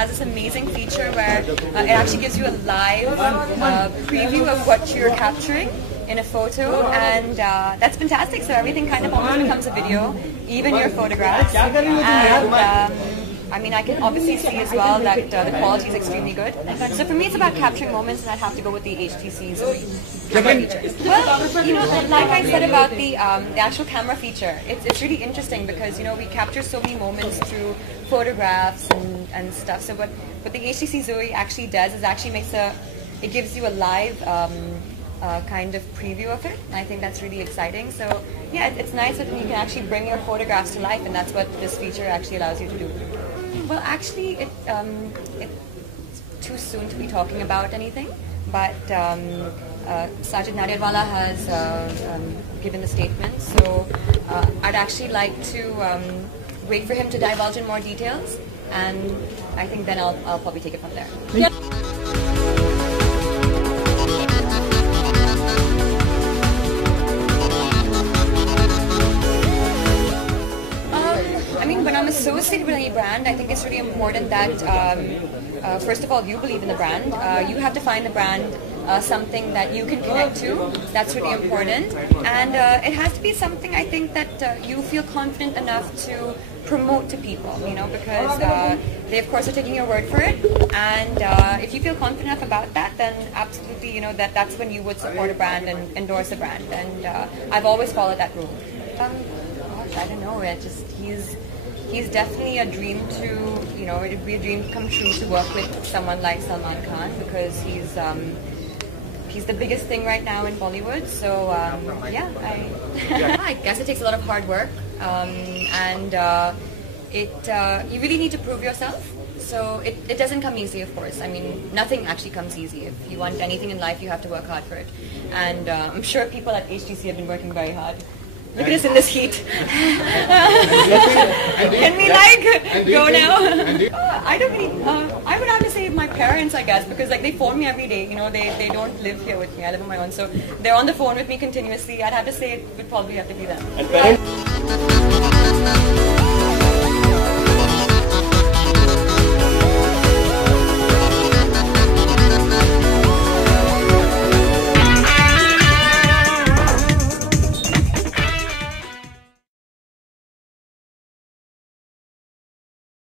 has this amazing feature where it actually gives you a live preview of what you're capturing in a photo, and that's fantastic. So everything kind of almost becomes a video, even your photographs. And I mean, I can obviously see as well that the quality is extremely good. So for me, it's about capturing moments, and I'd have to go with the HTC Zoe camera feature. Well, you know, like I said about the actual camera feature, it's really interesting because, you know, we capture so many moments through photographs and stuff. So what the HTC Zoe actually does is actually it gives you a live kind of preview of it. And I think that's really exciting. So yeah, it's nice that you can actually bring your photographs to life, and that's what this feature actually allows you to do. Well, actually, it's too soon to be talking about anything, but Sajid Nadiadwala has given the statement, so I'd actually like to wait for him to divulge in more details, and I think then I'll probably take it from there. Yeah. When I'm associated with any brand, I think it's really important that, first of all, you believe in the brand. You have to find the brand something that you can connect to. That's really important. And it has to be something, I think, that you feel confident enough to promote to people, you know, because they, of course, are taking your word for it. And if you feel confident enough about that, then absolutely, you know, that's when you would support a brand and endorse a brand. And I've always followed that rule. Gosh, I don't know. He's definitely a dream to, you know, it'd be a dream come true to work with someone like Salman Khan, because he's the biggest thing right now in Bollywood. So yeah, I guess it takes a lot of hard work, and you really need to prove yourself. So it doesn't come easy, of course. I mean, nothing actually comes easy. If you want anything in life, you have to work hard for it. And I'm sure people at HTC have been working very hard. Look at us in this heat. Can we go now? I don't really. I would have to say my parents, I guess, because like they phone me every day. You know, they don't live here with me. I live on my own, so they're on the phone with me continuously. I'd have to say it would probably have to be them.